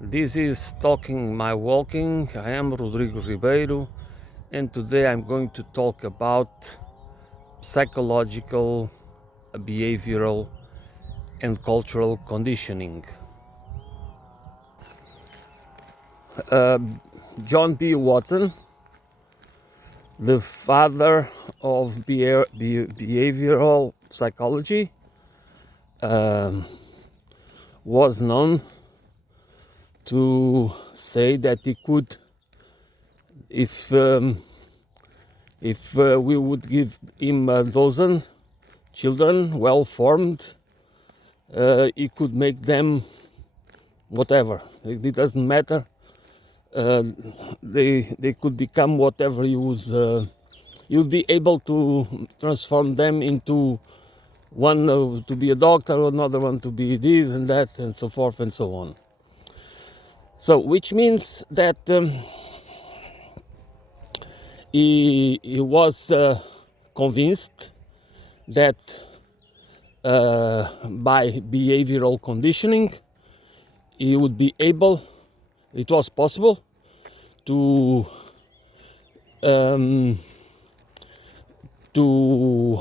This is Talking My Walking. I am Rodrigo Ribeiro, and today I'm going to talk about psychological, behavioral, and cultural conditioning. Uh, John B. Watson, the father of behavioral psychology, um, was known to say that he could, if we would give him a dozen children well formed, he could make them whatever. It doesn't matter. They could become whatever you would. You'd be able to transform them into one to be a doctor, another one to be this and that, and so forth and so on. So, which means that he was convinced that by behavioral conditioning, he would be able, it was possible to um, to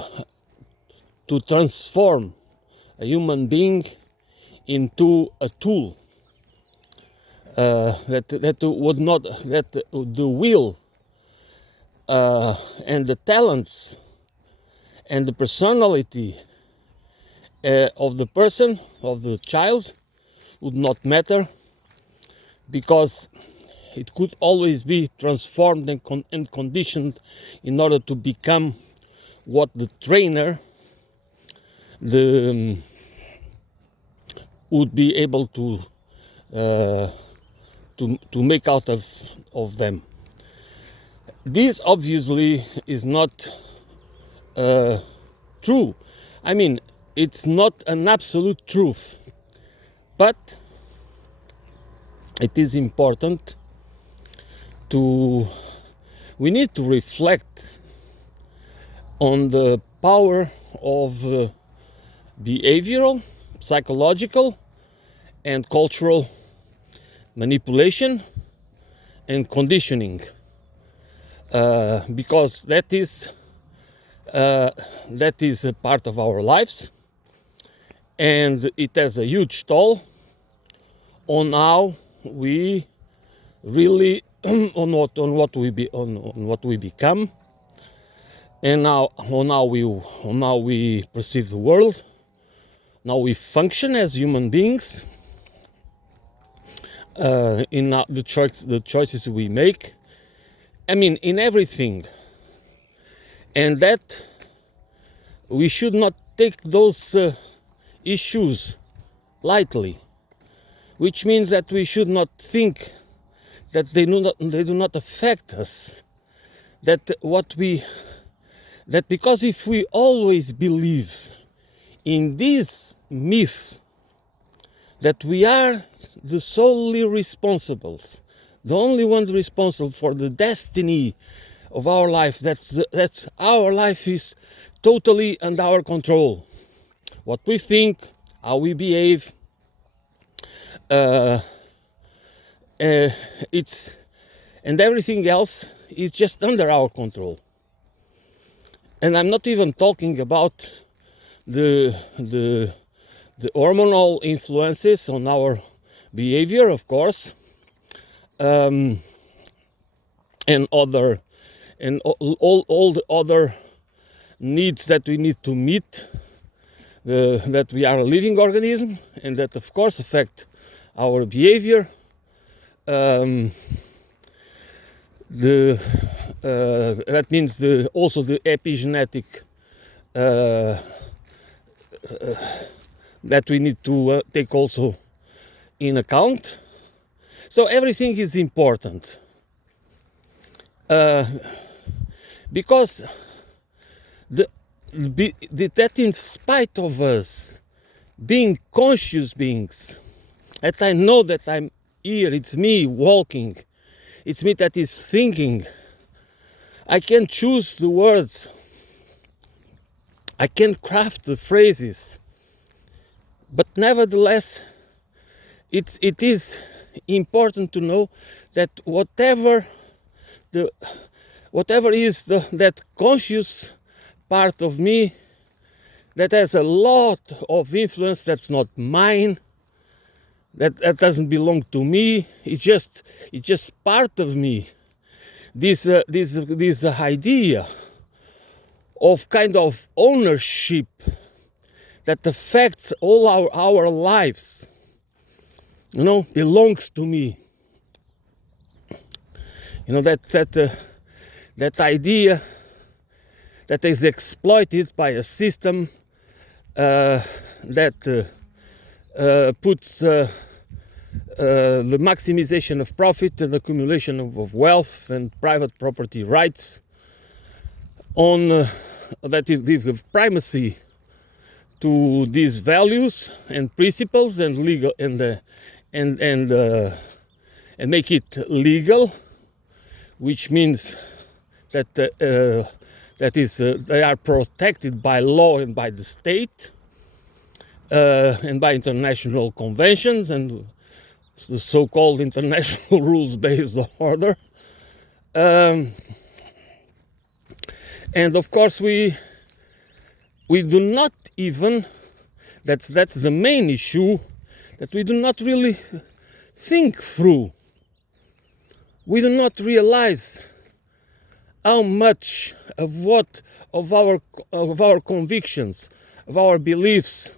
to transform a human being into a tool that would not that the will and the talents and the personality of the person, of the child, would not matter, because it could always be transformed and conditioned in order to become what the trainer would be able uh, to make out of them. This obviously is not true. I mean, it's not an absolute truth, but it is important we need to reflect on the power of behavioral, psychological, and cultural manipulation and conditioning, because that is a part of our lives, and it has a huge toll on how we really on what we become, and now on how we perceive the world, now we function as human beings, in the choices we make. I mean, in everything, and that we should not take those issues lightly, which means that we should not think that they do not affect us. That because if we always believe in this myth that we are the solely responsibles, the only ones responsible for the destiny of our life, that's our life is totally under our control. What we think, how we behave, it's and everything else is just under our control. And I'm not even talking about the hormonal influences on our behavior, of course, and all the other needs that we need to meet, that we are a living organism, and that of course affect our behavior. That means also the epigenetic that we need to take also in account. So everything is important, because that in spite of us being conscious beings, that I know that I'm here, it's me walking, it's me that is thinking, I can choose the words, I can craft the phrases, but nevertheless it is important to know that whatever is that conscious part of me that has a lot of influence that's not mine, that doesn't belong to me. It's just part of me. This idea of kind of ownership that affects all our lives, belongs to me. That idea that is exploited by a system that puts the maximization of profit and accumulation of wealth and private property rights on that give primacy to these values and principles and legal and make it legal, which means that they are protected by law and by the state and by international conventions and the so-called international rules-based order. And of course we do not even, that's the main issue, that we do not really think through. We do not realize how much of our convictions, of our beliefs,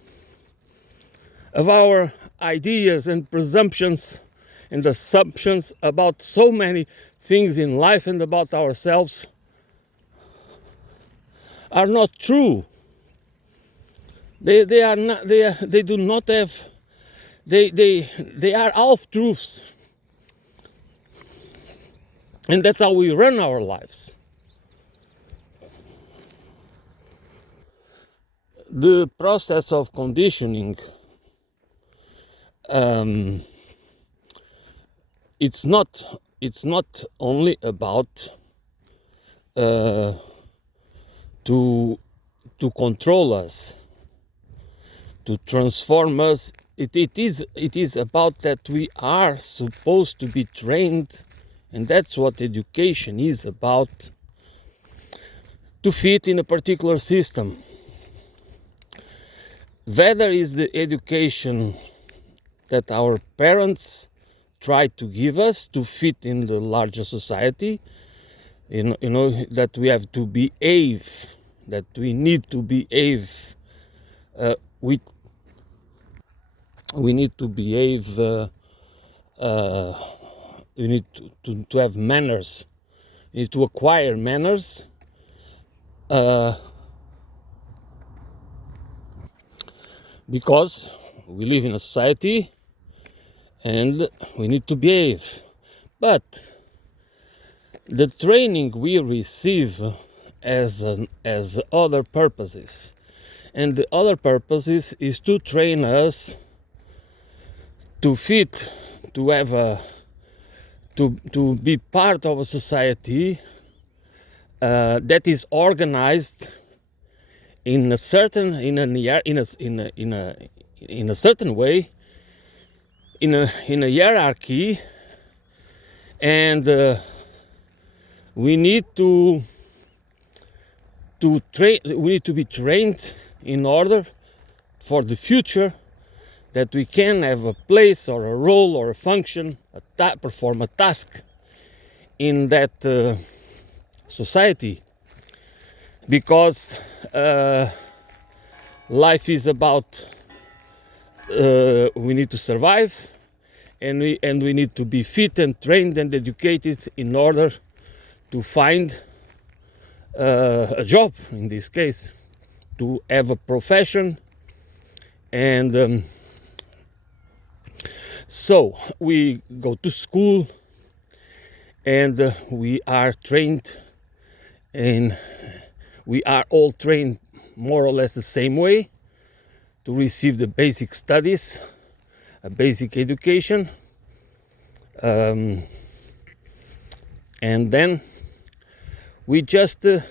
of our ideas and presumptions and assumptions about so many things in life and about ourselves are not true. They do not have. They are half truths, and that's how we run our lives. The process of conditioning, it's not only about to control us, to transform us. It is about that we are supposed to be trained, and that's what education is about, to fit in a particular system. Whether is the education that our parents try to give us to fit in the larger society, that we have to behave, that we need to behave, we need to behave, we need to have manners, we need to acquire manners, because we live in a society and we need to behave. But the training we receive as other purposes, and the other purposes is to train us to fit, to have to be part of a society that is organized in a certain certain way, in a hierarchy, and we need to be trained in order for the future, that we can have a place or a role or a function, perform a task in that society, because life is about we need to survive, and we need to be fit and trained and educated in order to find a job, in this case, to have a profession. And so we go to school, and we are trained, and we are all trained more or less the same way to receive the basic studies, a basic education, and then we just I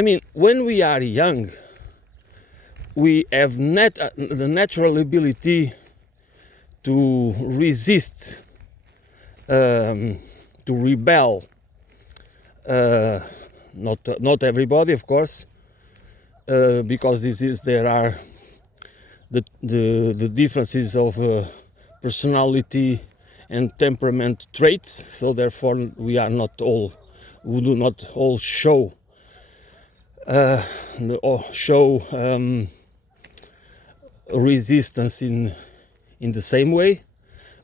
mean, when we are young, we have the natural ability to resist, to rebel. Not everybody, of course, because there are the differences of personality and temperament traits. So therefore, we do not all show resistance in the same way,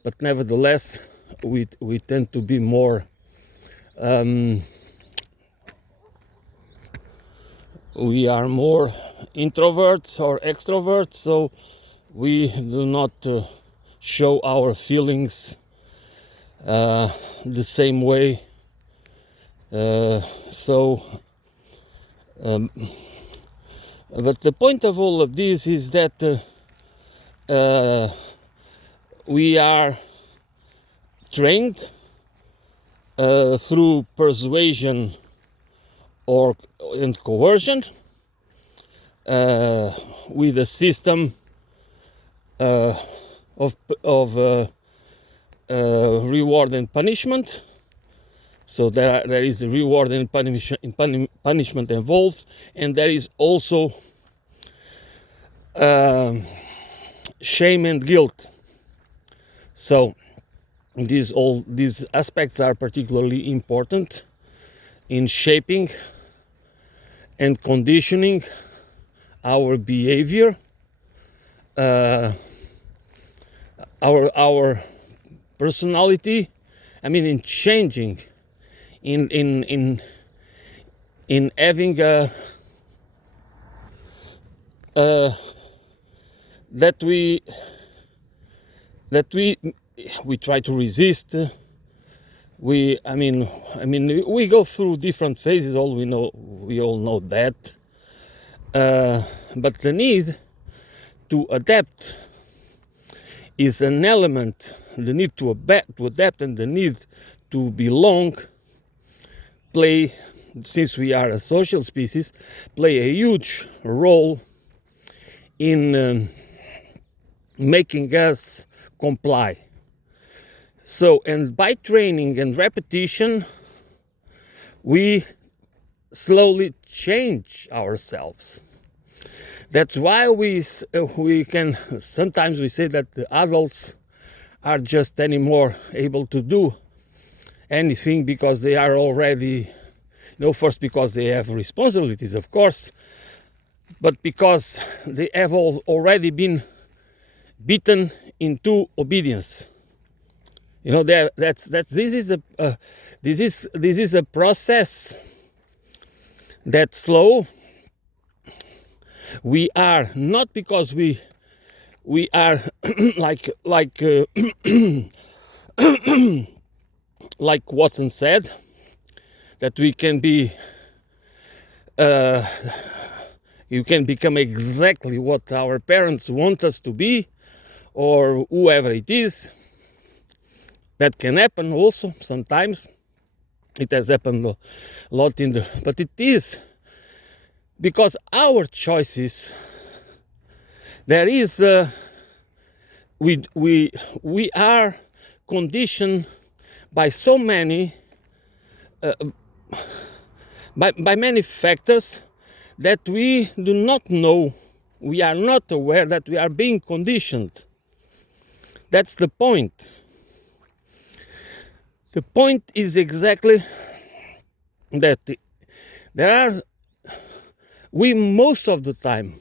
but nevertheless, we tend to be more we are more introverts or extroverts, so we do not show our feelings the same way. But the point of all of this is that we are trained through persuasion and coercion with a system of reward and punishment. So there is a reward and punishment involved, and there is also shame and guilt. So these aspects are particularly important in shaping and conditioning our behavior, our personality. I mean, in changing, in having that we try to resist. We go through different phases. We all know that. But the need to adapt is an element. The need to adapt and the need to belong play, since we are a social species, play a huge role in making us comply. So, and by training and repetition, we slowly change ourselves. That's why we can sometimes we say that the adults are just anymore able to do anything because they are already, first because they have responsibilities, of course, but because they have already been beaten into obedience. This is a process that's slow. We are not, because we are like like Watson said, that we can be you can become exactly what our parents want us to be, or whoever it is. That can happen also sometimes. It has happened a lot but it is because our choices, there is we are conditioned by so many by many factors that we do not know. We are not aware that we are being conditioned. That's the point. The point is exactly that we most of the time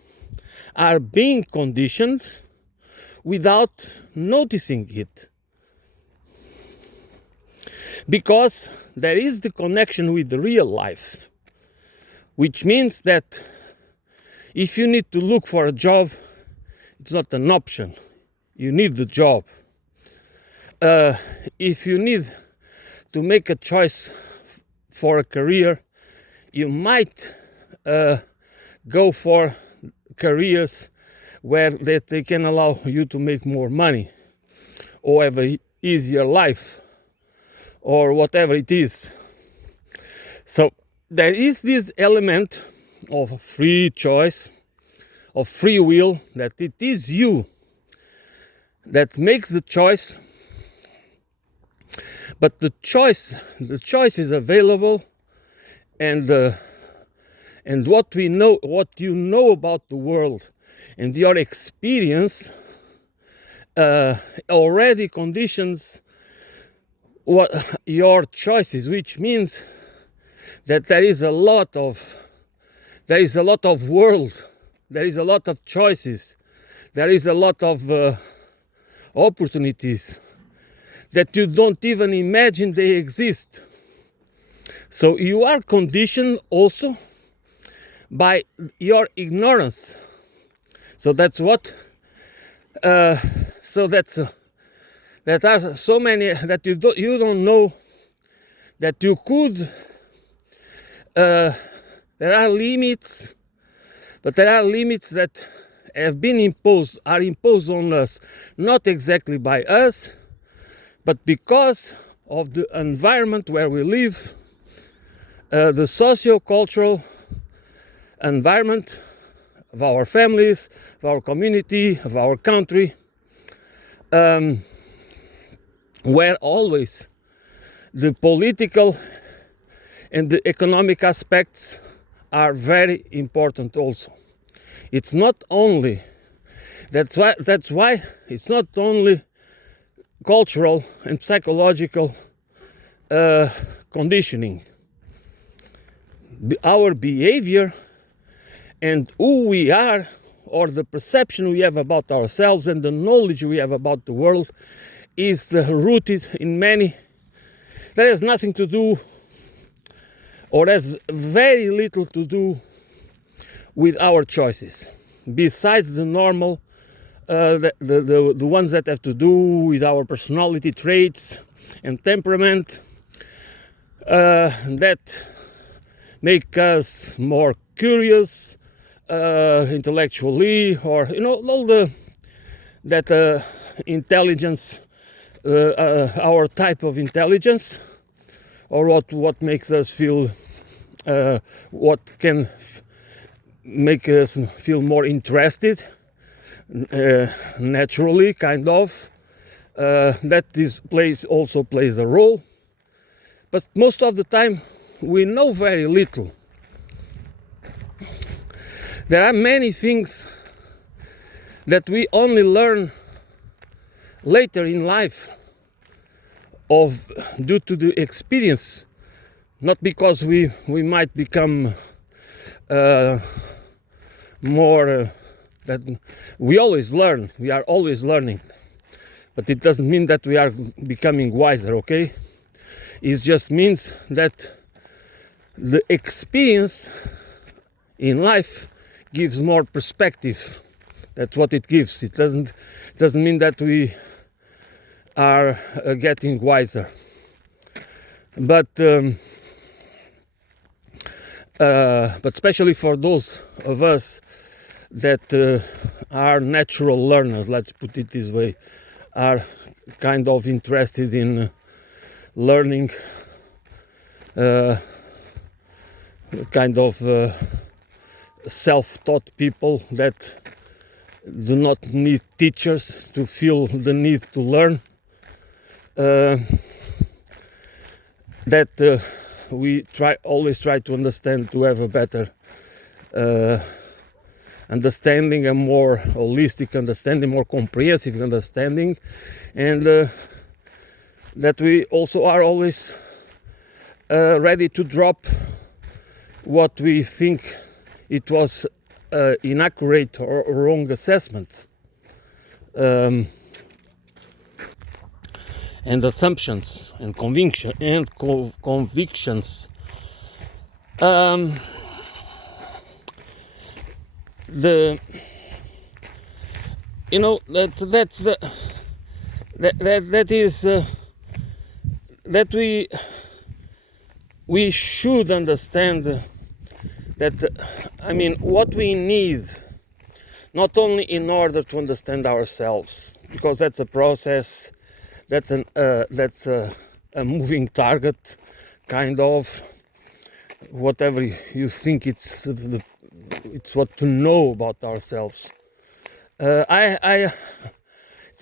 are being conditioned without noticing it. Because there is the connection with the real life, which means that if you need to look for a job, it's not an option. You need the job. If you need to make a choice for a career, you might go for careers where they can allow you to make more money or have an easier life or whatever it is. So there is this element of free choice, of free will, that it is you that makes the choice, but the choice is available, and what we know, what you know about the world, and your experience already conditions what your choices, which means that there is a lot of world, there is a lot of choices, there is a lot of opportunities that you don't even imagine they exist. So you are conditioned also by your ignorance. So that's what. So that are so many that you don't know that you could. There are limits, but there are limits that have been imposed, are imposed on us, not exactly by us, but because of the environment where we live, the socio-cultural environment of our families, of our community, of our country, where always the political and the economic aspects are very important also. It's not only, that's why it's not only cultural and psychological conditioning. Our behavior and who we are, or the perception we have about ourselves and the knowledge we have about the world, is rooted in many. That has nothing to do, or has very little to do, with our choices, besides the normal, the ones that have to do with our personality traits and temperament, that make us more curious, intellectually, or all that intelligence, our type of intelligence, or what makes us feel, what can make us feel more interested, naturally, kind of. That also plays a role, but most of the time we know very little. There are many things that we only learn later in life, due to the experience, not because we might become more. That we always learn. We are always learning, but it doesn't mean that we are becoming wiser. Okay, it just means that the experience in life gives more perspective. That's what it gives. It doesn't mean that we are getting wiser. But especially for those of us that are natural learners, let's put it this way, are kind of interested in learning, kind of self-taught people that do not need teachers to feel the need to learn, that we always try to understand, to have a better understanding, a more holistic understanding, more comprehensive understanding, and that we also are always ready to drop what we think it was inaccurate or wrong assessments, and assumptions and convictions. That we should understand that, what we need, not only in order to understand ourselves, because that's a process, that's a moving target, kind of, whatever you think it's it's what to know about ourselves. It's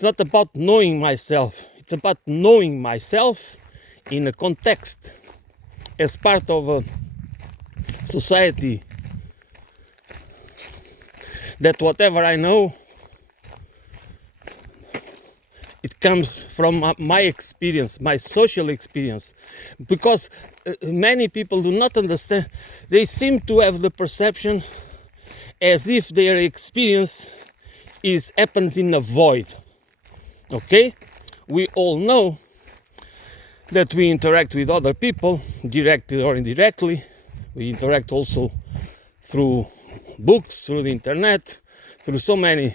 not about knowing myself. It's about knowing myself in a context as part of a society, that whatever I know, it comes from my experience, my social experience. Because many people do not understand, they seem to have the perception as if their experience happens in a void. Okay? We all know that we interact with other people, directly or indirectly. We interact also through books, through the internet, through so many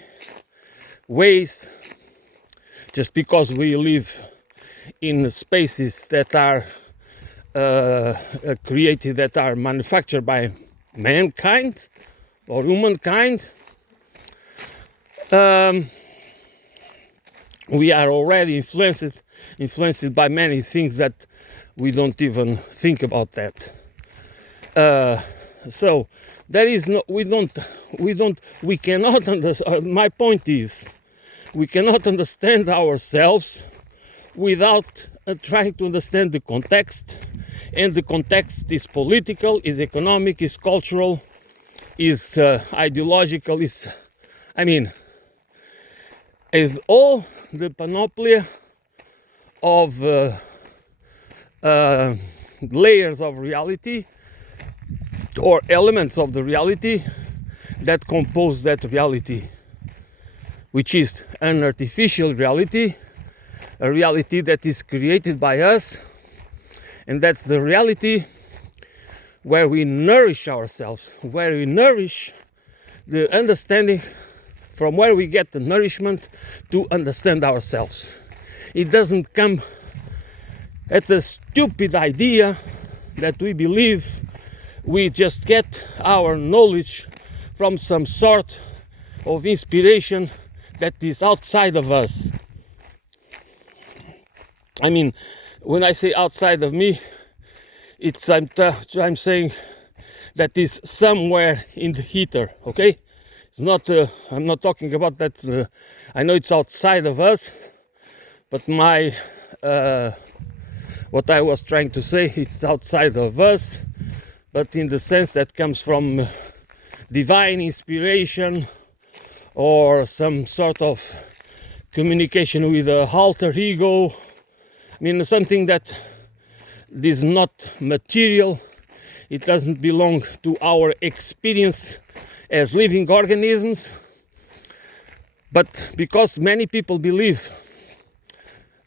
ways. Just because we live in spaces that are created, that are manufactured by mankind or humankind, we are already influenced by many things that we don't even think about that. So there is no, we cannot understand. My point is, we cannot understand ourselves without trying to understand the context, and the context is political, is economic, is cultural, is ideological, is all the panoply of layers of reality or elements of the reality that compose that reality, which is an artificial reality, a reality that is created by us, and that's the reality where we nourish ourselves, where we nourish the understanding, from where we get the nourishment to understand ourselves. It doesn't come. It's a stupid idea that we believe we just get our knowledge from some sort of inspiration that is outside of us. I mean, when I say outside of me, I'm saying that is somewhere in the heater, okay? It's not. I'm not talking about that. I know it's outside of us, but what I was trying to say, it's outside of us, but in the sense that comes from divine inspiration or some sort of communication with a alter ego. I mean, something that is not material. It doesn't belong to our experience as living organisms. But because many people believe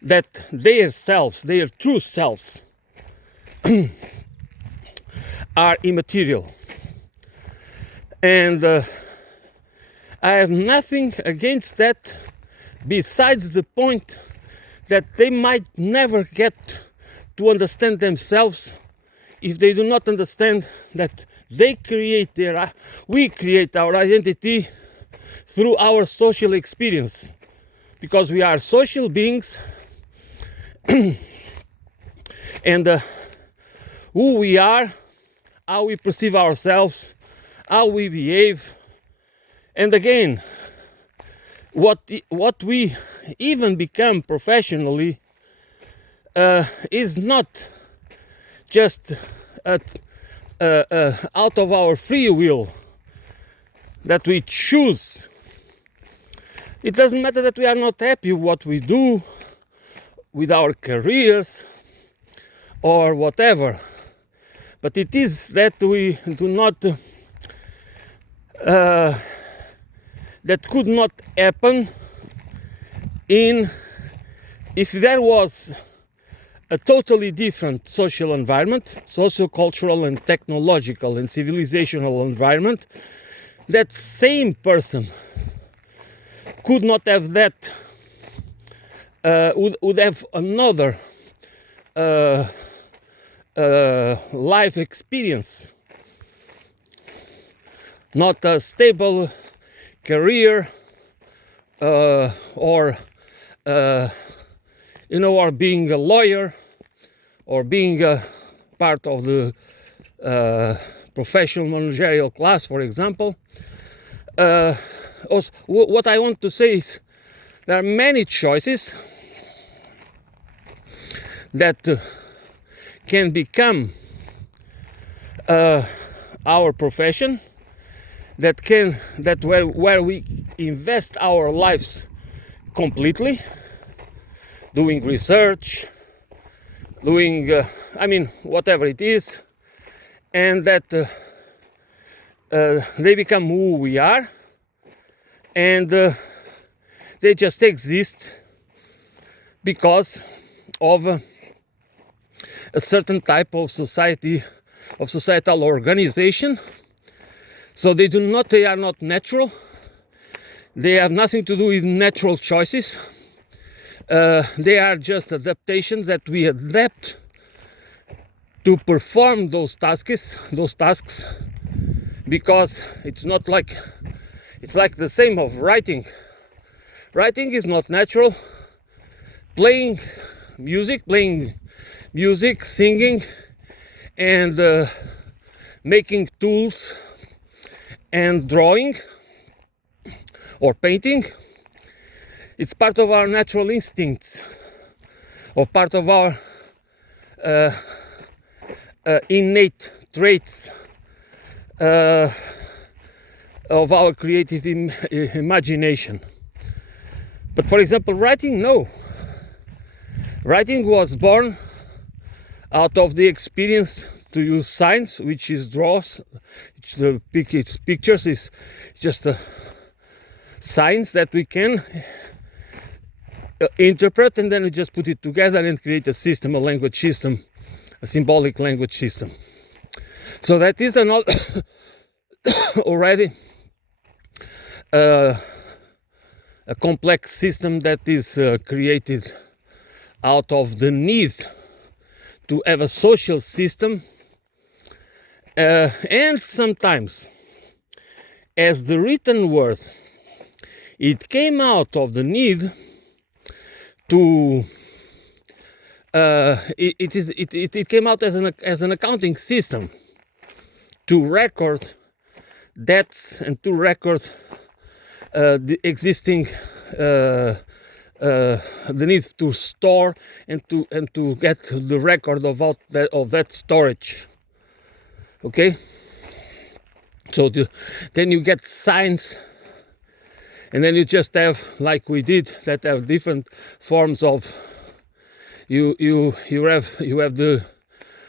that their selves, their true selves, are immaterial. And I have nothing against that, besides the point that they might never get to understand themselves if they do not understand that we create our identity through our social experience, because we are social beings. And who we are, how we perceive ourselves, how we behave, and again, what we even become professionally is not just out of our free will that we choose. It doesn't matter that we are not happy with what we do, with our careers or whatever, but it is that we do not, that could not happen if there was a totally different social environment, socio-cultural and technological and civilizational environment. That same person could not have that, would have another life experience, not a stable career, or or being a lawyer, or being a part of the professional managerial class, for example. Also, what I want to say is there are many choices that can become our profession, where we invest our lives completely, doing research, doing whatever it is, and that they become who we are, and they just exist because of a certain type of societal organization. So they are not natural. They have nothing to do with natural choices. They are just adaptations that we adapt to perform those tasks, because it's like the same of writing. Writing is not natural. Playing music, singing, and making tools and drawing or painting, it's part of our natural instincts, or part of our innate traits of our creative imagination. But for example, writing, no. Writing was born out of the experience to use signs, which is draws. It's pictures is just signs that we can interpret, and then we just put it together and create a system, a language system, a symbolic language system. So that is already a complex system that is created out of the need to have a social system, and sometimes, as the written word, it came out of the need to it came out as an accounting system to record debts and to record the existing the need to store and to get the record of that storage. Okay, so then you get signs, and then you just have, like we did, that have different forms of. You have the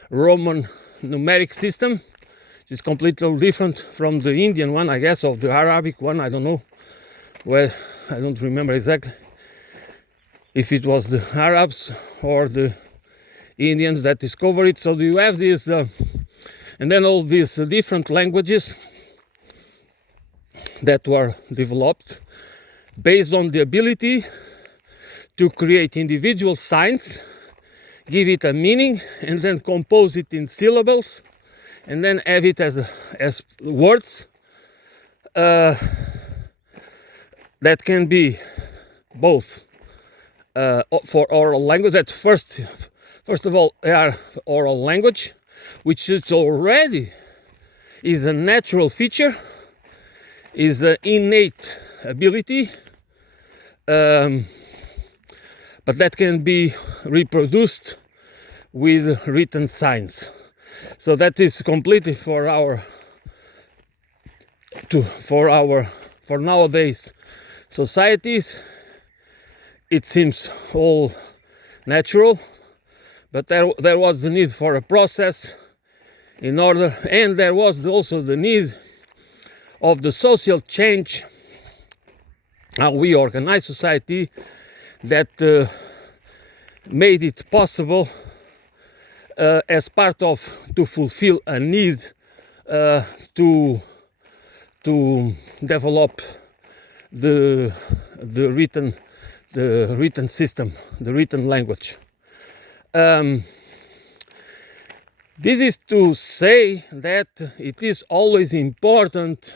Roman numeric system, which is completely different from the Indian one, I guess, or the Arabic one. I don't know. Well, I don't remember exactly if it was the Arabs or the Indians that discovered it. So you have this, and then all these different languages that were developed based on the ability to create individual signs, give it a meaning, and then compose it in syllables, and then have it as words that can be both for oral language. That's first of all, they are oral language, which is already is a natural feature, is an innate ability, but that can be reproduced with written signs. So that is completely for nowadays societies. It seems all natural, but there was the need for a process in order, and there was also the need of the social change, how we organize society, that made it possible as part of to fulfill a need to develop the written system, the written language. This is to say that it is always important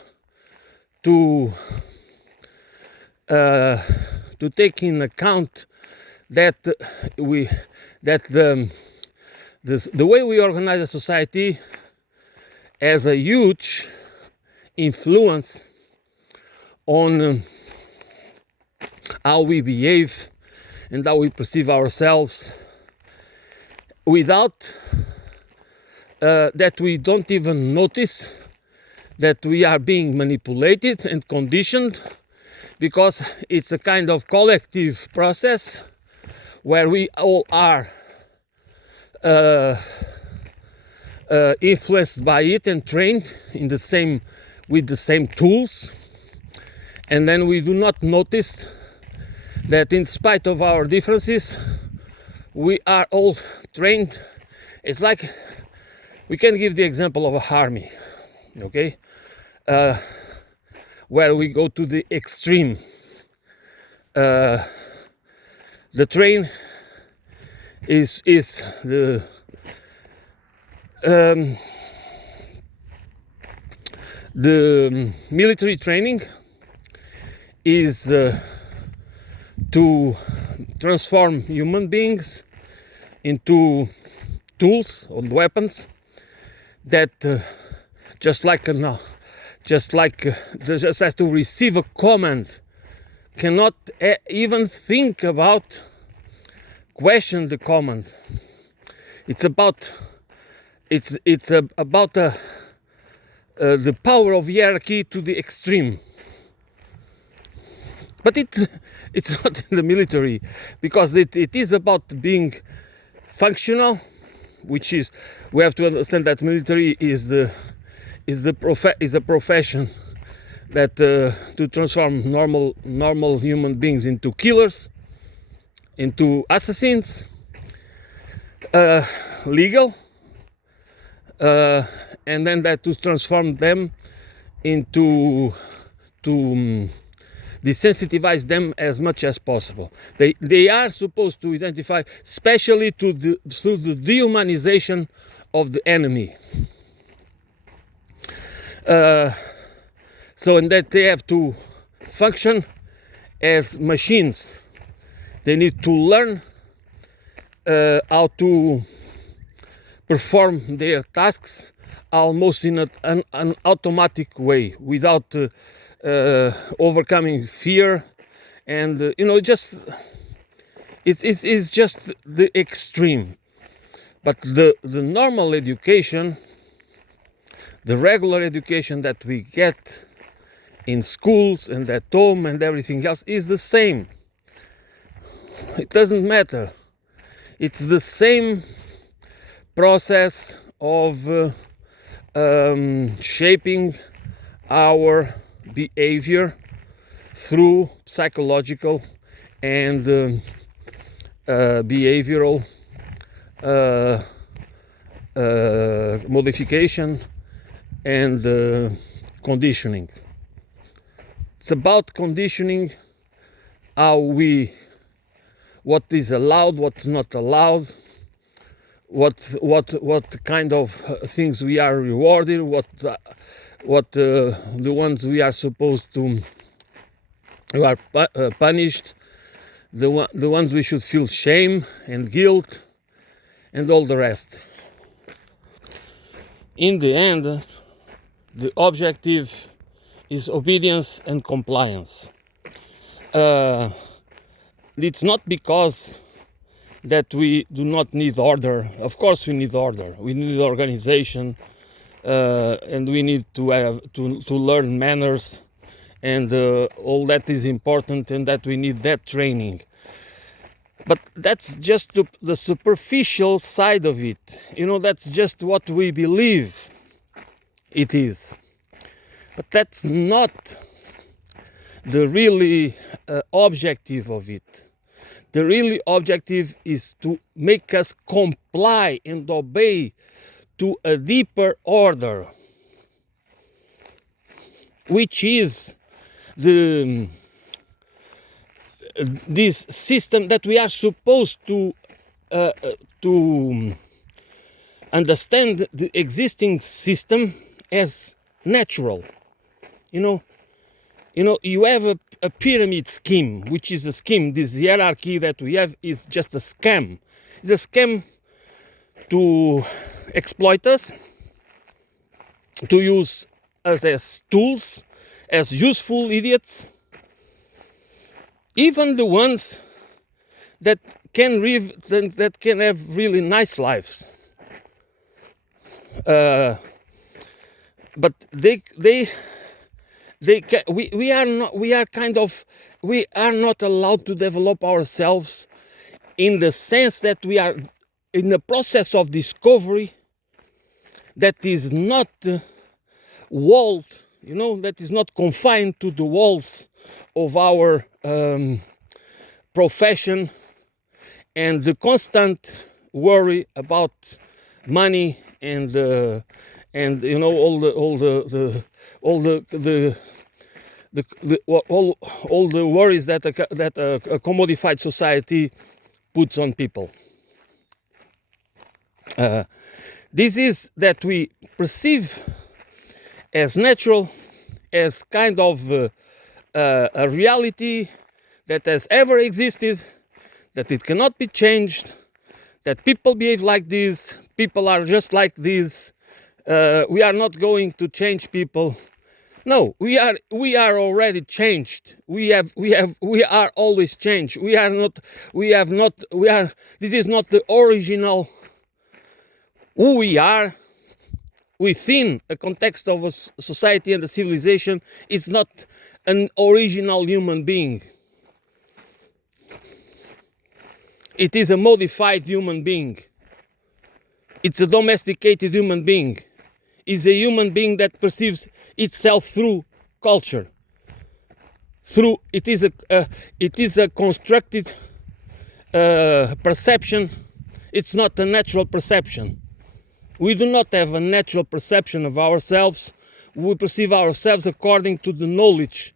to take in account that the way we organize a society has a huge influence on how we behave and how we perceive ourselves, without that we don't even notice that we are being manipulated and conditioned, because it's a kind of collective process where we all are influenced by it and trained with the same tools, and then we do not notice that in spite of our differences we are all trained. It's like, we can give the example of a army, okay, where we go to the extreme. The train is the military training is to transform human beings into tools or weapons that just has to receive a command, cannot even think about question the command. It's about the power of hierarchy to the extreme. But it's not in the military, because it is about being functional, which is, we have to understand that military is a profession that to transform normal human beings into killers, into assassins, legal, and then that to transform them into desensitize them as much as possible. They are supposed to identify, especially through the dehumanization of the enemy. So in that they have to function as machines. They need to learn how to perform their tasks almost in an automatic way, without overcoming fear, and just it's just the extreme. But the normal education, the regular education that we get in schools and at home and everything else is the same. It doesn't matter. It's the same process of shaping our behavior through psychological and behavioral modification and conditioning. It's about conditioning what is allowed, what's not allowed, what kind of things we are rewarded, what the ones we are supposed to, who are punished, the ones we should feel shame and guilt, and all the rest. In the end, the objective is obedience and compliance. It's not because that we do not need order. Of course we need order. We need organization, and we need to learn manners, and all that is important, and that we need that training. But that's just the superficial side of it. That's just what we believe it is. But that's not the really objective of it. The really objective is to make us comply and obey to a deeper order, which is this system that we are supposed to understand the existing system as natural. You have a pyramid scheme, which is a scheme. This hierarchy that we have is just a scam. It's a scam to exploit us, to use us as tools, as useful idiots, even the ones that that can have really nice lives. But we are not allowed to develop ourselves in the sense that we are in a process of discovery that is not walled, that is not confined to the walls of our profession and the constant worry about money and all the worries that a commodified society puts on people. This is that we perceive as natural, as kind of a reality that has ever existed, that it cannot be changed, that people behave like this, people are just like this, we are not going to change people. No, we are already changed. We are always changed. This is not the original who we are within a context of a society and a civilization. It's not an original human being. It is a modified human being. It's a domesticated human being. It's a human being that perceives itself through culture. It is a constructed perception. It's not a natural perception. We do not have a natural perception of ourselves. We perceive ourselves according to the knowledge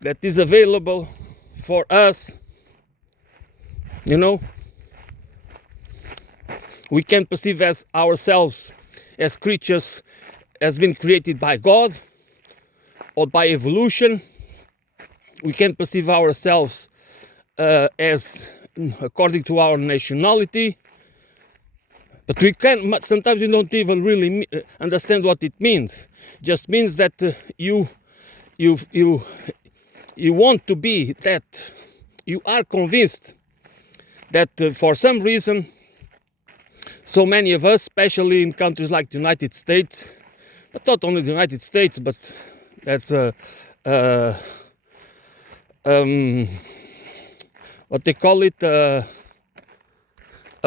that is available for us. We can perceive as ourselves as creatures has been created by God or by evolution. We can perceive ourselves as according to our nationality, but sometimes we don't even really understand what it means. It just means that you want to be that. You are convinced that for some reason, so many of us, especially in countries like the United States, but not only the United States, but that's what they call it, a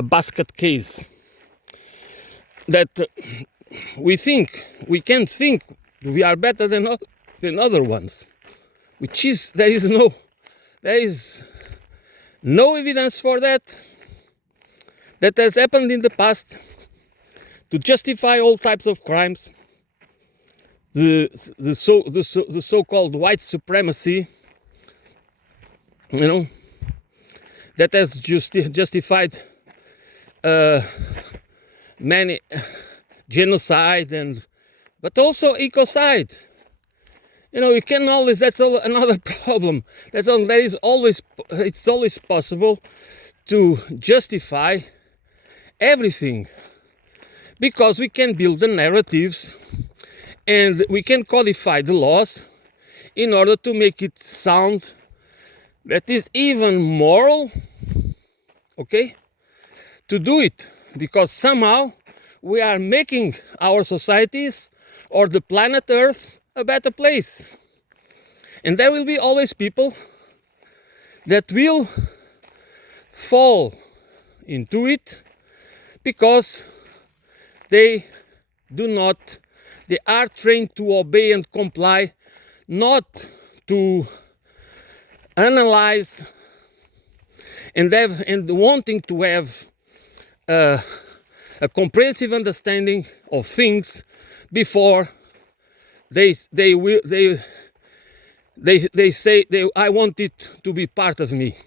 basket case. That we can think we are better than other ones, which is there is no evidence for that. That has happened in the past to justify all types of crimes. The so-called white supremacy, that has justified many genocide but also ecocide. You can always. That's another problem. It's always possible to justify everything, because we can build the narratives and we can codify the laws in order to make it sound that is even moral, okay, to do it, because somehow we are making our societies or the planet Earth a better place. And there will be always people that will fall into it because they are trained to obey and comply, not to analyze and wanting to have a comprehensive understanding of things before they say I want it to be part of me,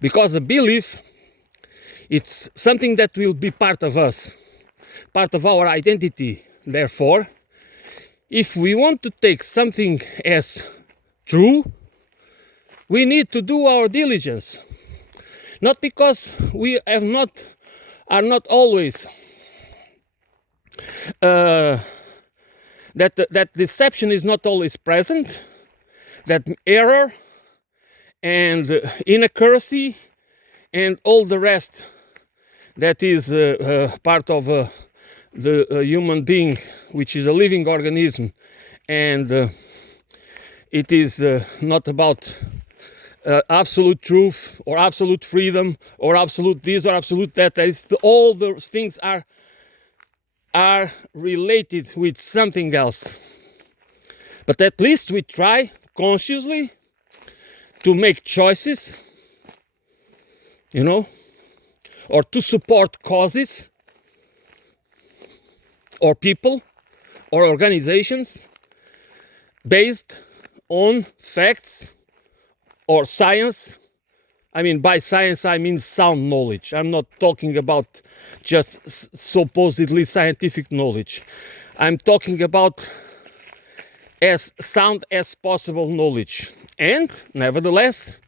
because a belief, it's something that will be part of us, part of our identity. Therefore, if we want to take something as true, we need to do our diligence. Not because we are not always that deception is not always present, that error and inaccuracy and all the rest that is part of the human being, which is a living organism, and it is not about absolute truth or absolute freedom or absolute this or absolute that. All those things are related with something else. But at least we try consciously to make choices, or to support causes or people or organizations based on facts or science. I mean, by science, I mean sound knowledge. I'm not talking about just supposedly scientific knowledge. I'm talking about as sound as possible knowledge. And, nevertheless,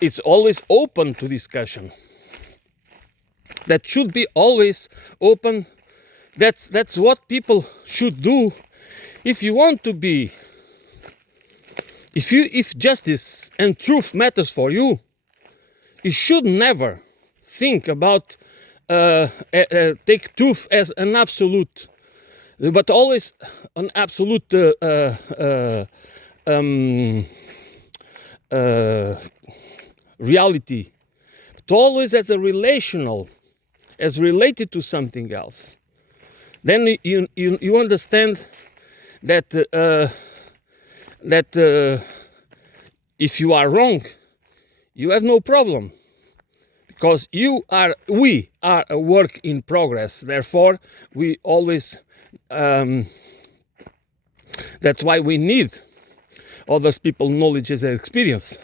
it's always open to discussion. That should be always open. That's what people should do if you want to be. If justice and truth matters for you, you should never think about take truth as an absolute, but always an absolute reality, but always as a relational, as related to something else. Then you understand that if you are wrong, you have no problem, because we are a work in progress. Therefore, we always that's why we need others people's knowledge and experience,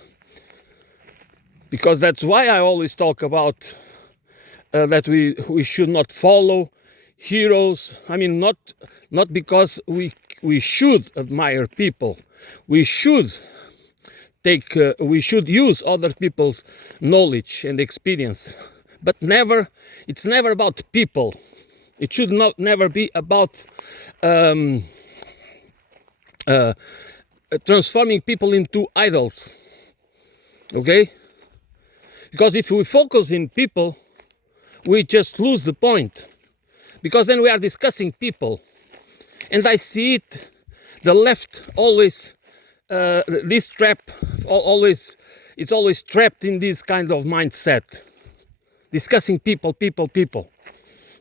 because that's why I always talk about that we should not follow heroes. I mean, not because we should admire people. We should use other people's knowledge and experience, but it's never about people. It should never be about transforming people into idols. Okay? Because if we focus in people, we just lose the point. Because then we are discussing people. And I see it, the left always, this trap, it's always trapped in this kind of mindset. Discussing people.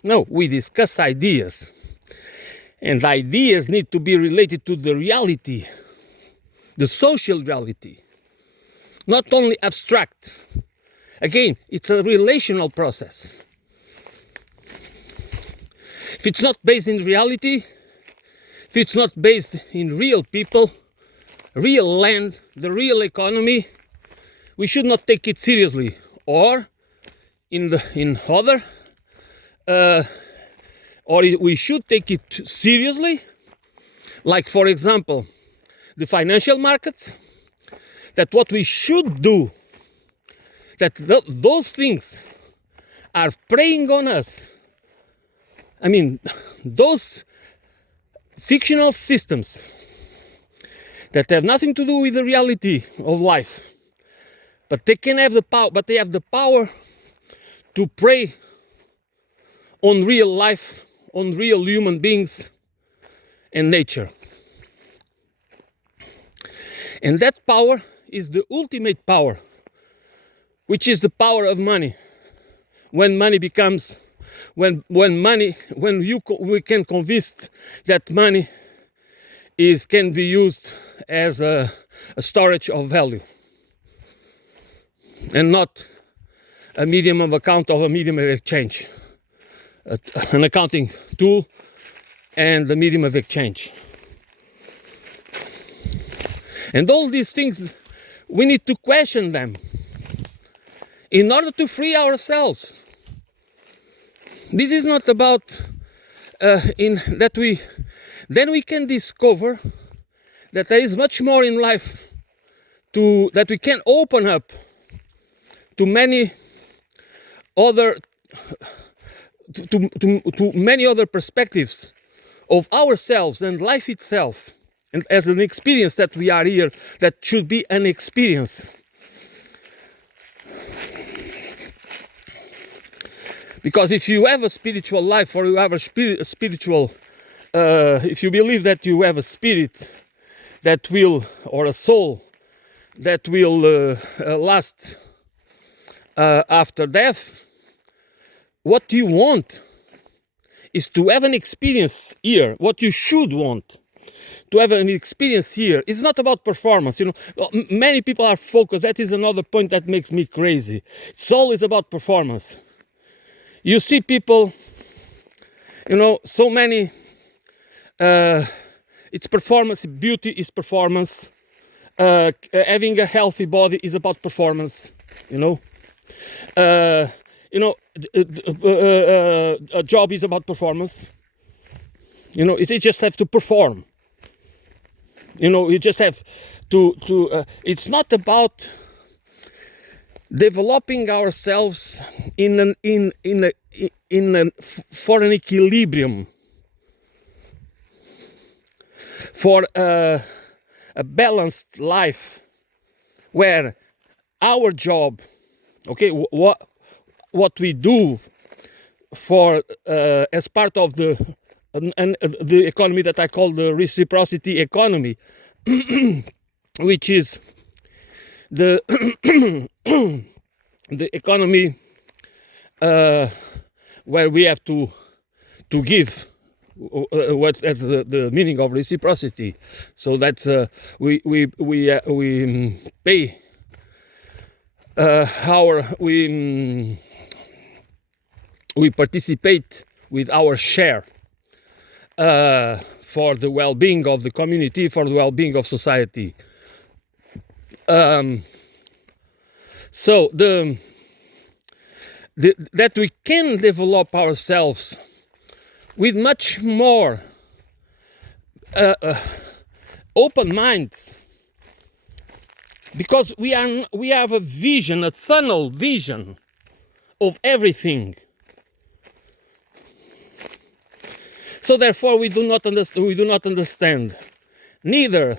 No, we discuss ideas. And ideas need to be related to the reality, the social reality. Not only abstract. Again, it's a relational process. If it's not based in reality, if it's not based in real people, real land, the real economy, we should not take it seriously. Or we should take it seriously, like, for example, the financial markets, that what we should do, that those things are preying on us. I mean, those fictional systems that have nothing to do with the reality of life, but they can have the power, but they have the power to prey on real life, on real human beings and nature. And that power is the ultimate power, which is the power of money. When money becomes, we can convince that money can be used as a storage of value, and not a medium of account or a medium of exchange, an accounting tool and the medium of exchange. And all these things, we need to question them in order to free ourselves. This is not about then we can discover that there is much more in life that we can open up to many other to many other perspectives of ourselves and life itself, and as an experience that we are here, that should be an experience. Because if you have a spiritual life, or you have a spiritual, if you believe that you have a spirit that will, or a soul that will last after death, what you want is to have an experience here. What you should want to have an experience here is not about performance. Many people are focused. That is another point that makes me crazy. It's always about performance. You see people, so many. It's performance. Beauty is performance. Having a healthy body is about performance. A job is about performance. You just have to perform. You just have to. It's not about developing ourselves for an equilibrium, for a balanced life, where our job, what we do for as part of the economy that I call the reciprocity economy, which is the the economy where we have to give. That's the meaning of reciprocity. So that's we pay we participate with our share for the well-being of the community, for the well-being of society. So that we can develop ourselves with much more open minds, because we have a vision, a tunnel vision of everything. So therefore, we do not understand, neither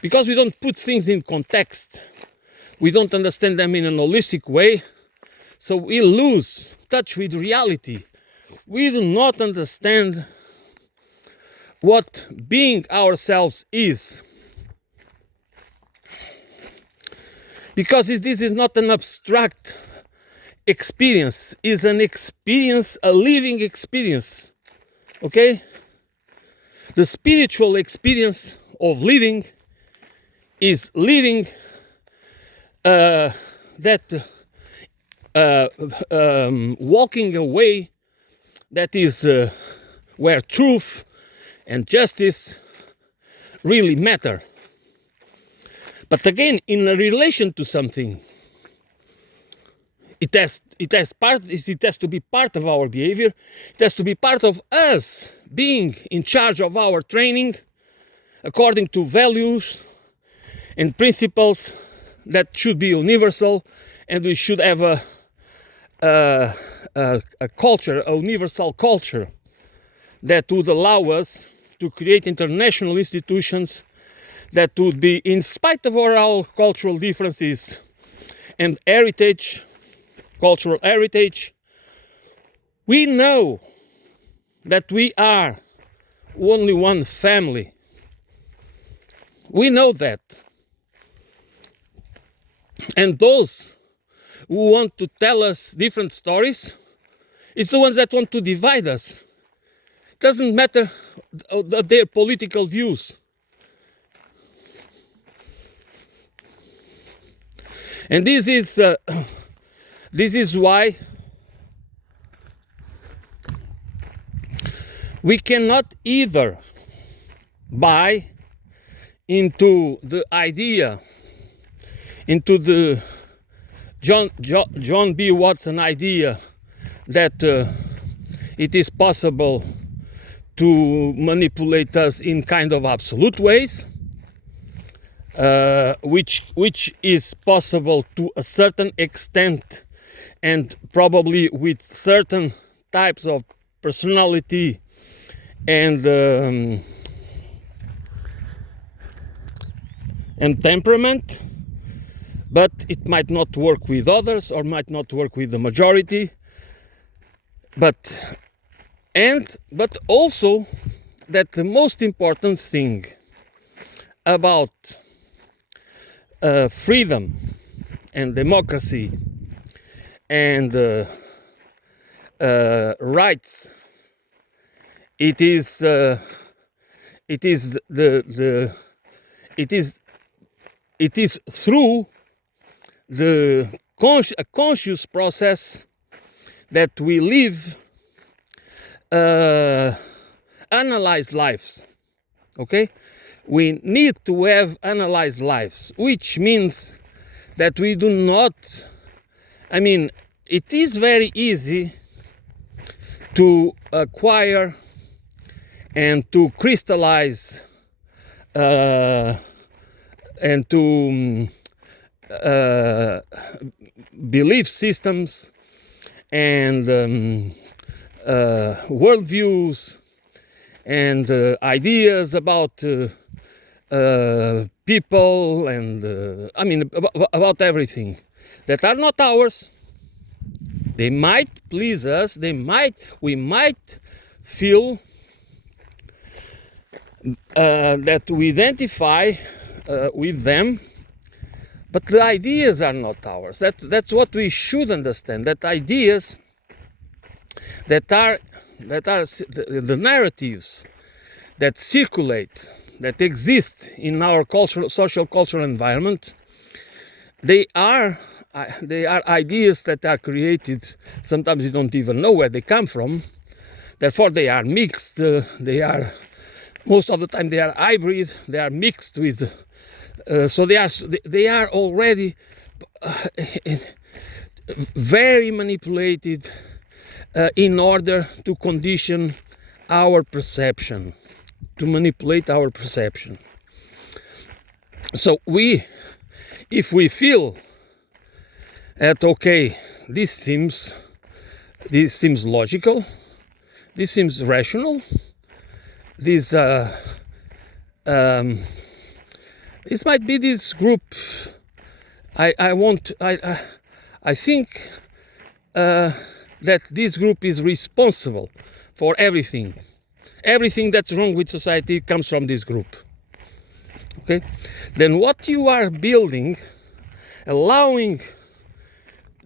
because we don't put things in context. We don't understand them in an holistic way, so we lose touch with reality. We do not understand what being ourselves is. Because this is not an abstract experience, it's an experience, a living experience. Okay? The spiritual experience of living is living walking away that is where truth and justice really matter. But again, in relation to something, it has to be part of our behavior. It has to be part of us being in charge of our training according to values and principles that should be universal, and we should have a culture, a universal culture that would allow us to create international institutions that would be, in spite of our cultural differences and heritage, cultural heritage, we know that we are only one family. We know that. And those who want to tell us different stories, it's the ones that want to divide us. It doesn't matter their political views. And this is why we cannot either buy into the idea, into the John B. Watson idea that it is possible to manipulate us in kind of absolute ways, which is possible to a certain extent, and probably with certain types of personality and temperament, but it might not work with others or might not work with the majority. But also that the most important thing about freedom and democracy and rights, it is through a conscious process that we live analyzed lives. Okay, we need to have analyzed lives, which means that we do not, I mean, it is very easy to acquire and to crystallize and to belief systems and worldviews and ideas about people and about everything that are not ours. They might please us, we might feel that we identify with them, but the ideas are not ours. That's what we should understand. That ideas that are the narratives that circulate, that exist in our social cultural environment, they are ideas that are created. Sometimes you don't even know where they come from. Therefore, they are mixed. Most of the time they are hybrid. They are mixed with. So they are already very manipulated in order to condition our perception, to manipulate our perception. So if we feel that okay, this seems logical, this seems rational, this might be this group. I think that this group is responsible for everything. Everything that's wrong with society comes from this group. Okay? Then what you are building, allowing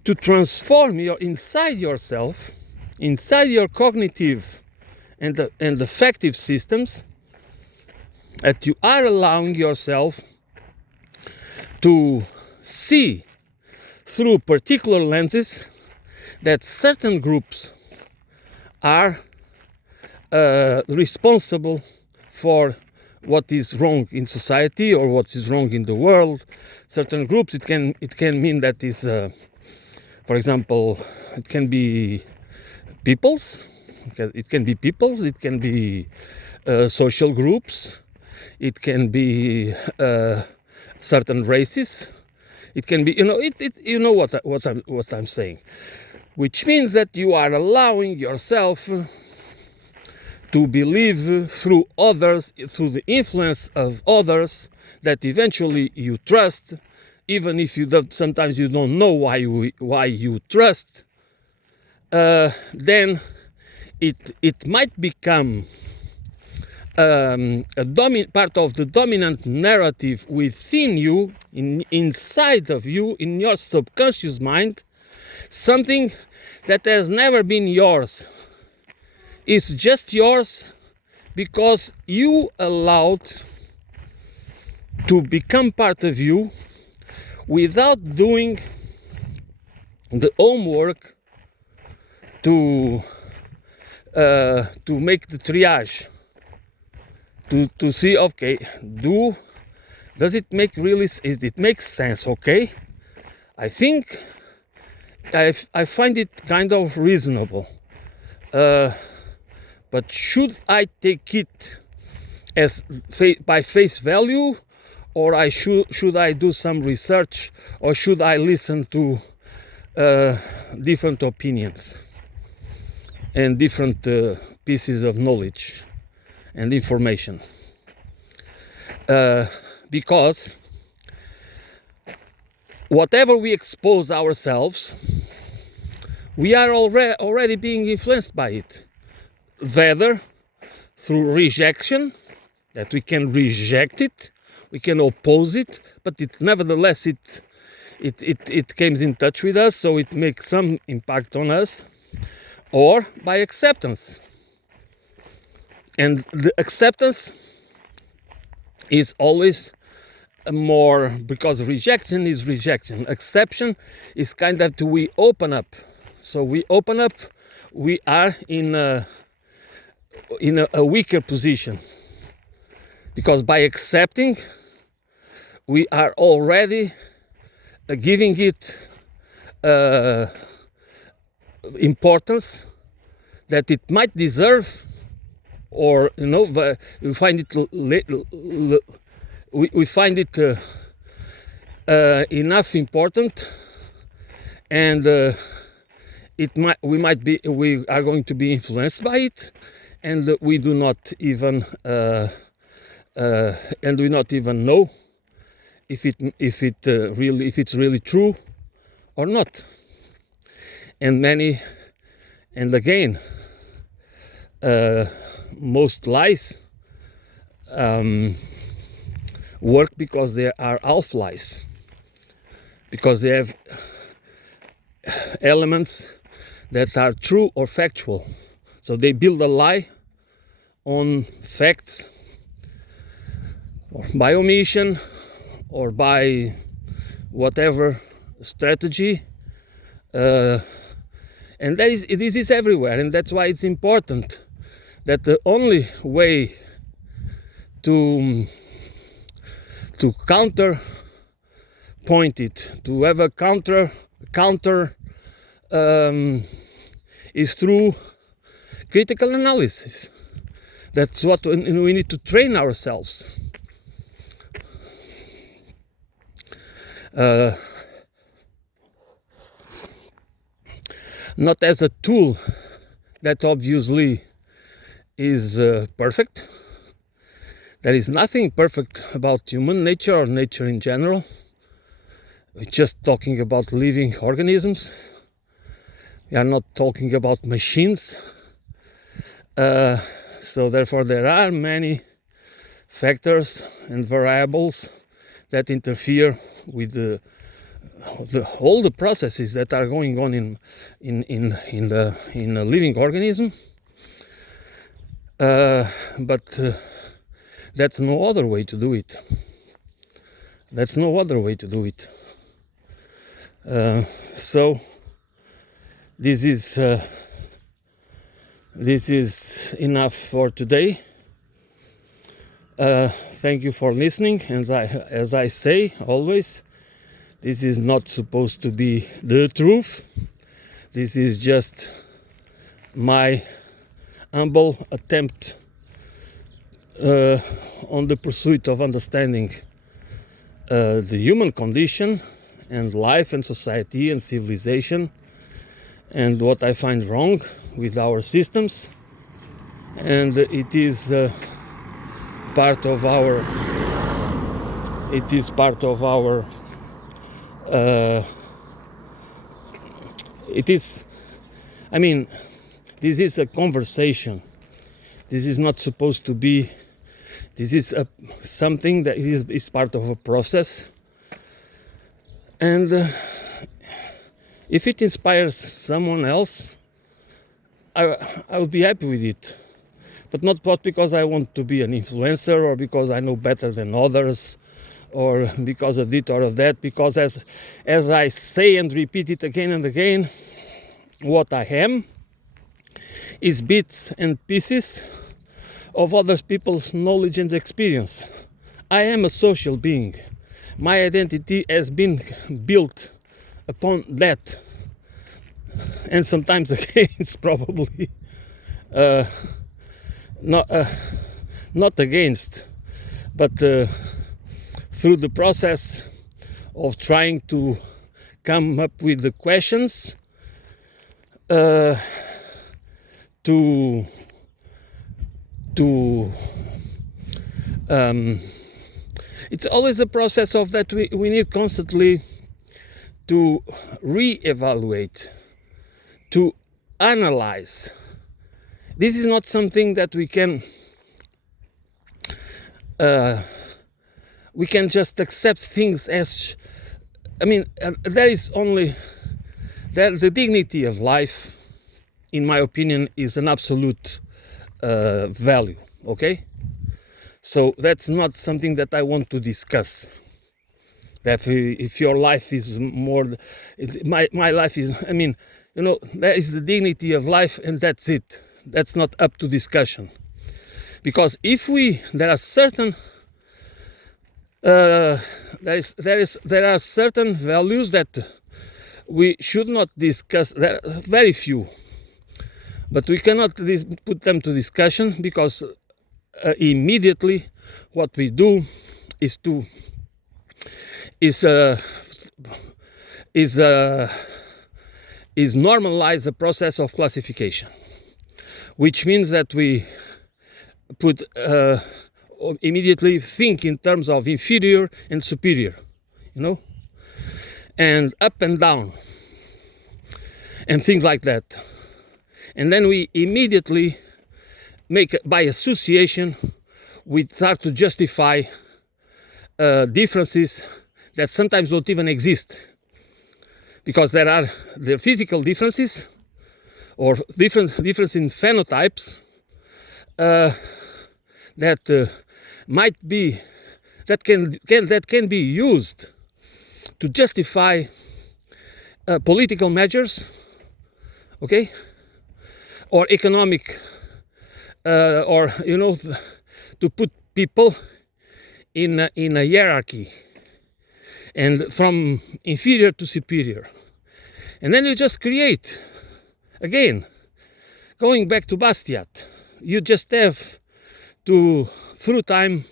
to transform inside yourself, inside your cognitive and affective systems, that you are allowing yourself to see through particular lenses that certain groups are responsible for what is wrong in society or what is wrong in the world. Certain groups, it can mean that is, for example, it can be peoples. It can be peoples. It can be social groups. It can be certain races. It can be, you know what I'm saying, which means that you are allowing yourself to believe through others, through the influence of others that eventually you trust, even if you don't. Sometimes you don't know why you trust. Then it might become part of the dominant narrative within you, inside of you, in your subconscious mind, something that has never been yours. It's just yours because you allowed to become part of you without doing the homework to make the triage, to see, okay, does it make sense? Okay, I think I find it kind of reasonable, but should I take it as by face value, or should I do some research, or should I listen to different opinions and different pieces of knowledge? and information. Because whatever we expose ourselves, we are already being influenced by it, whether through rejection, that we can reject it, we can oppose it, but nevertheless it comes in touch with us, so it makes some impact on us, or by acceptance. And the acceptance is always more, because rejection is rejection. Acceptance is kind of we open up. So we open up, we are in a weaker position. Because by accepting, we are already giving it importance that it might deserve, or we find it we find it enough important, and we are going to be influenced by it, and we do not even know if it's really true or not. And again, most lies work because they are half lies, because they have elements that are true or factual. So they build a lie on facts, or by omission, or by whatever strategy, and this is everywhere. And that's why it's important that the only way to counterpoint it, to have a counter is through critical analysis. That's what we need to train ourselves. Not as a tool that obviously is perfect. There is nothing perfect about human nature or nature in general. We're just talking about living organisms. We are not talking about machines. So therefore there are many factors and variables that interfere with all the processes that are going on in a living organism. But that's no other way to do it. So this is enough for today. Thank you for listening. And as I say always, this is not supposed to be the truth. This is just my humble attempt on the pursuit of understanding the human condition and life and society and civilization, and what I find wrong with our systems. And it is part of our this is a conversation. This is not supposed to be, this is something that is part of a process. And if it inspires someone else, I would be happy with it. But not because I want to be an influencer, or because I know better than others, or because of it or of that. Because as I say and repeat it again and again, what I am is bits and pieces of other people's knowledge and experience. I am a social being. My identity has been built upon that, and sometimes against, probably not against, but through the process of trying to come up with the questions to to it's always a process of that we need constantly to re-evaluate, to analyze. This is not something that we can just accept things as, there is only that the dignity of life, in my opinion, is an absolute value, okay? So that's not something that I want to discuss. That if your life is more, my life is, that is the dignity of life, and that's it. That's not up to discussion. Because if there are certain values that we should not discuss. There are very few, but we cannot put them to discussion, because immediately what we do is normalize the process of classification, which means that we put immediately think in terms of inferior and superior, and up and down, and things like that. And then we immediately by association, we start to justify differences that sometimes don't even exist, because there are the physical differences or difference in phenotypes that might be that can be used to justify political measures, okay, or economic, to put people in a hierarchy, and from inferior to superior. And then you just create, again, going back to Bastiat, you just have to, through time,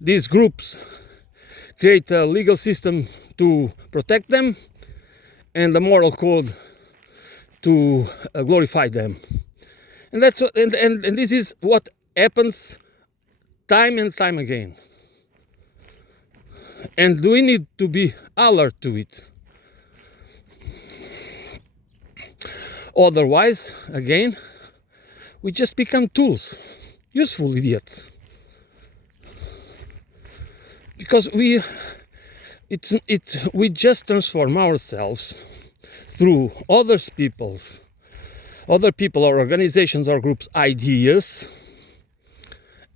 these groups create a legal system to protect them, and a moral code to glorify them. And that's what, and this is what happens time and time again. And we need to be alert to it. Otherwise, again, we just become tools, useful idiots. Because we just transform ourselves through other people or organizations or groups' ideas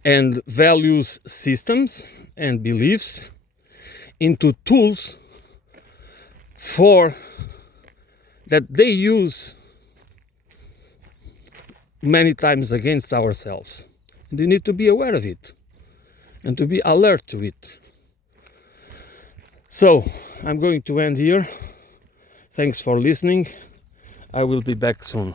and values systems and beliefs into tools that they use many times against ourselves. And we need to be aware of it and to be alert to it. So, I'm going to end here. Thanks for listening. I will be back soon.